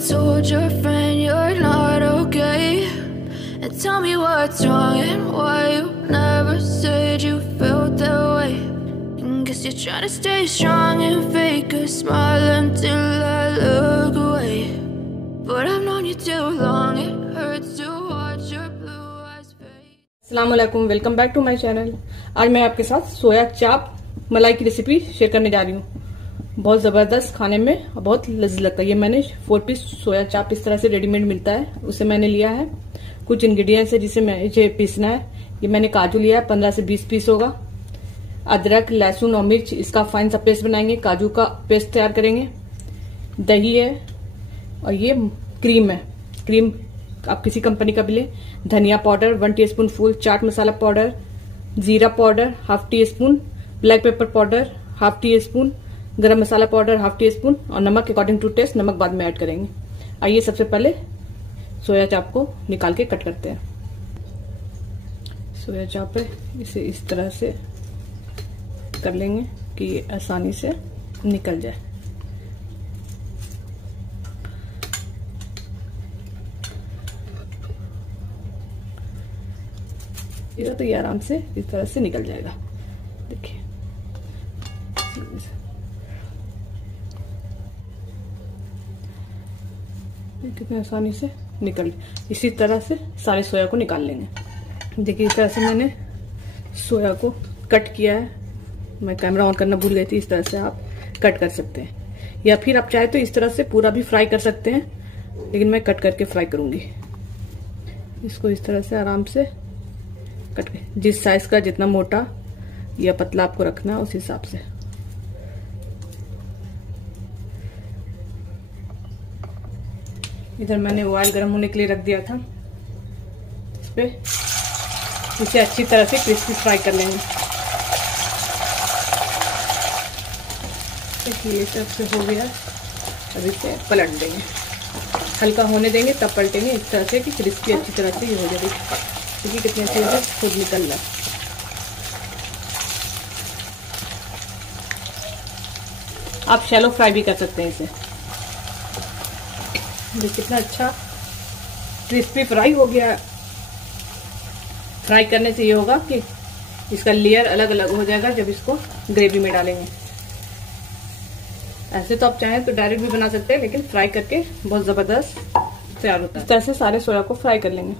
told your friend you're not okay, and tell me what's wrong and why you never said you felt that way. And guess you're trying to stay strong and fake a smile until I look away. But I've known you too long, it hurts to watch your blue eyes fade. अस्सलाम वालेकुम, welcome back to my channel. आज मैं आपके साथ सोया चाप मलाई की recipe share करने जा रही हूँ। बहुत जबरदस्त खाने में और बहुत लजीज लगता है। ये मैंने 4 पीस सोया चाप इस तरह से रेडीमेड मिलता है, उसे मैंने लिया है। कुछ इंग्रेडिएंट्स है जिसे मुझे पीसना है। ये मैंने काजू लिया है, 15 से 20 पीस होगा। अदरक, लहसुन और मिर्च, इसका फाइन सा पेस्ट बनाएंगे। काजू का पेस्ट तैयार करेंगे। दही है और ये क्रीम है। क्रीम आप किसी कंपनी का भी ले। धनिया powder 1 teaspoon full, chaat masala powder, जीरा powder 1/2 teaspoon, black pepper powder 1/2 teaspoon, गरम मसाला पाउडर 1/2 टीस्पून और नमक अकॉर्डिंग टू टेस्ट। नमक बाद में ऐड करेंगे। आइए सबसे पहले सोया चाप को निकाल के कट करते हैं। सोया चाप है, इसे इस तरह से कर लेंगे कि ये आसानी से निकल जाए। इधर तो ये आराम से इस तरह से निकल जाएगा। देखिए कितनी आसानी से निकल। इसी तरह से सारे सोया को निकाल लेंगे। देखिए इस तरह से मैंने सोया को कट किया है। मैं कैमरा ऑन करना भूल गई थी। इस तरह से आप कट कर सकते हैं, या फिर आप चाहे तो इस तरह से पूरा भी फ्राई कर सकते हैं, लेकिन मैं कट करके फ्राई करूंगी। इसको इस तरह से आराम से कट के, जिस साइज का जितना मोटा या पतला आपको रखना है उस हिसाब से। इधर मैंने ऑयल गर्म होने के लिए रख दिया था। इस पे इसे अच्छी तरह से क्रिस्पी फ्राई कर लेंगे। ये सब से हो गया, अब इसे पलट देंगे। हल्का होने देंगे तब पलटेंगे, इस तरह से कि क्रिस्पी अच्छी तरह से ये हो जाएगी। देखिए कितनी अच्छी तरह से खुद निकल रहा है। आप शैलो फ्राई भी कर सकते हैं इसे। देखिए कितना अच्छा क्रिस्पी फ्राई हो गया। फ्राई करने से ये होगा कि इसका लेयर अलग अलग हो जाएगा जब इसको ग्रेवी में डालेंगे। ऐसे तो आप चाहें तो डायरेक्ट भी बना सकते हैं, लेकिन फ्राई करके बहुत जबरदस्त तैयार होता है। इस तरह से सारे सोया को फ्राई कर लेंगे।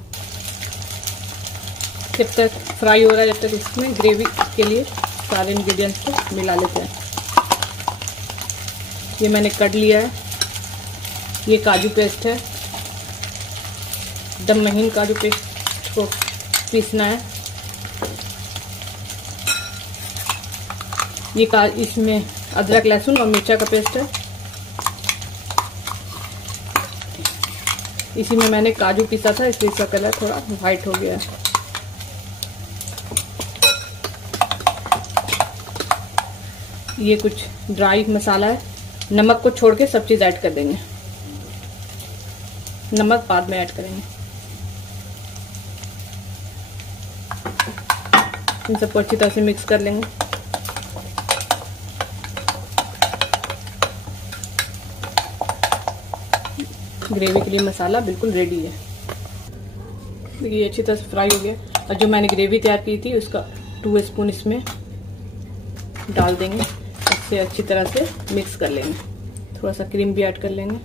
जब तक फ्राई हो रहा है, जब तक इसमें ग्रेवी के लिए सारे इंग्रेडिएंट्स को मिला लेते हैं। ये मैंने कट लिया है। ये काजू पेस्ट है, एकदम महीन काजू पेस्ट को पीसना है। ये इसमें अदरक, लहसुन और मिर्चा का पेस्ट है। इसी में मैंने काजू पीसा था, इसलिए इसका कलर थोड़ा वाइट हो गया है। ये कुछ ड्राई मसाला है। नमक को छोड़ के सब चीज ऐड कर देंगे। नमक बाद में ऐड करेंगे। इन सबको अच्छी तरह से मिक्स कर लेंगे। ग्रेवी के लिए मसाला बिल्कुल रेडी है। देखिए अच्छी तरह से फ्राई हो गया। और जो मैंने ग्रेवी तैयार की थी उसका 2 स्पून इसमें डाल देंगे। इससे अच्छी तरह से मिक्स कर लेंगे। थोड़ा सा क्रीम भी ऐड कर लेंगे।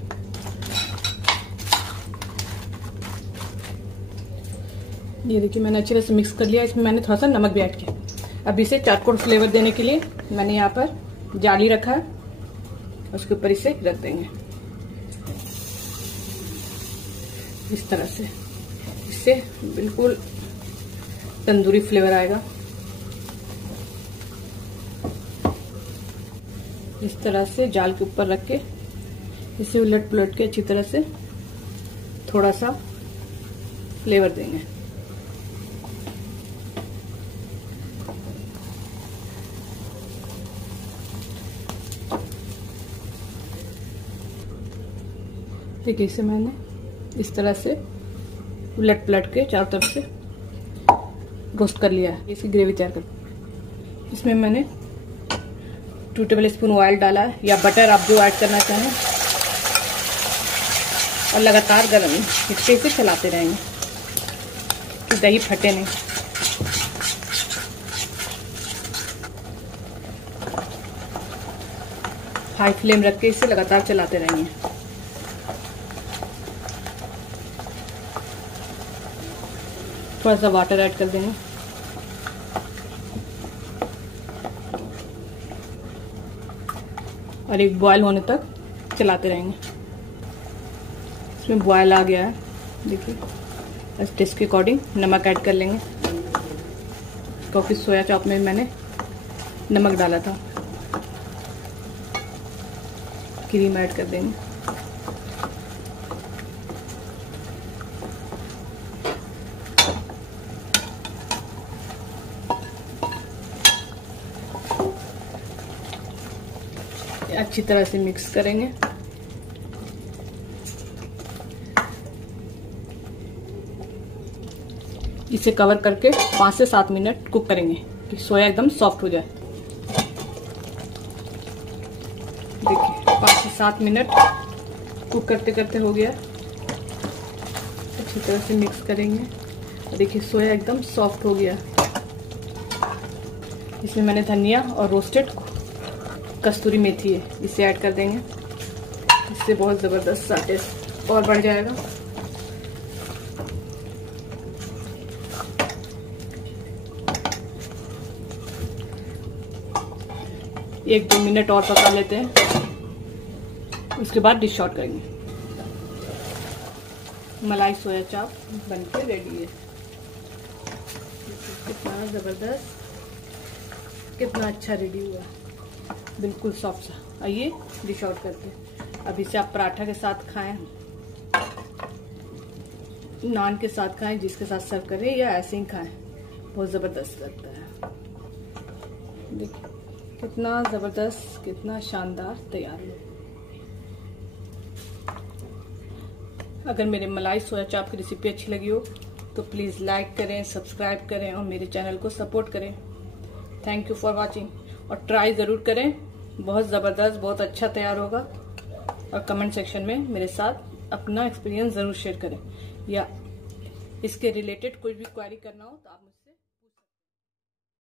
ये देखिए मैंने अच्छी तरह से मिक्स कर लिया। इसमें मैंने थोड़ा सा नमक भी ऐड किया। अब इसे चाटकोर फ्लेवर देने के लिए मैंने यहाँ पर जाली रखा है, उसके ऊपर इसे रख देंगे इस तरह से। इससे बिल्कुल तंदूरी फ्लेवर आएगा। इस तरह से जाल के ऊपर रख के इसे उलट पुलट के अच्छी तरह से थोड़ा सा फ्लेवर देंगे। देखिए इसे मैंने इस तरह से उलट पलट के चारों तरफ से रोस्ट कर लिया है। इसकी ग्रेवी तैयार कर। इसमें मैंने 2 टेबल स्पून ऑयल डाला है, या बटर आप जो ऐड करना चाहें। और लगातार गर्म हिटके से चलाते रहेंगे कि दही फटे नहीं। हाई फ्लेम रख के इसे लगातार चलाते रहेंगे। थोड़ा सा वाटर ऐड कर देंगे। और एक बॉयल होने तक चलाते रहेंगे। इसमें बॉयल आ गया है, देखिए। बस टेस्ट के अकॉर्डिंग नमक ऐड कर लेंगे, क्योंकि सोया चॉप में मैंने नमक डाला था। क्रीम ऐड कर देंगे। अच्छी तरह से मिक्स करेंगे। इसे कवर करके 5 से 7 मिनट कुक करेंगे कि सोया एकदम सॉफ्ट हो जाए। देखिए 5 से 7 मिनट कुक करते करते हो गया। अच्छी तरह से मिक्स करेंगे। देखिए सोया एकदम सॉफ्ट हो गया। इसमें मैंने धनिया और रोस्टेड कस्तूरी मेथी है, इसे ऐड कर देंगे। इससे बहुत ज़बरदस्त सा टेस्ट और बढ़ जाएगा। एक 2 मिनट और पका लेते हैं, उसके बाद डिश आउट करेंगे। मलाई सोया चाप बनके रेडी है। कितना ज़बरदस्त, कितना अच्छा रेडी हुआ, बिल्कुल सॉफ्ट सा। आइए डिश आउट करते हैं। अब इसे आप पराठा के साथ खाएं, नान के साथ खाएं, जिसके साथ सर्व करें, या ऐसे ही खाएं, बहुत ज़बरदस्त लगता है। देखिए कितना ज़बरदस्त, कितना शानदार तैयार हुआ। अगर मेरे मलाई सोया चाप की रेसिपी अच्छी लगी हो तो प्लीज़ लाइक करें, सब्सक्राइब करें और मेरे चैनल को सपोर्ट करें। Thank you for watching. और ट्राई ज़रूर करें, बहुत ज़बरदस्त, बहुत अच्छा तैयार होगा। और कमेंट सेक्शन में मेरे साथ अपना एक्सपीरियंस ज़रूर शेयर करें, या इसके रिलेटेड कोई भी क्वेरी करना हो तो आप मुझसे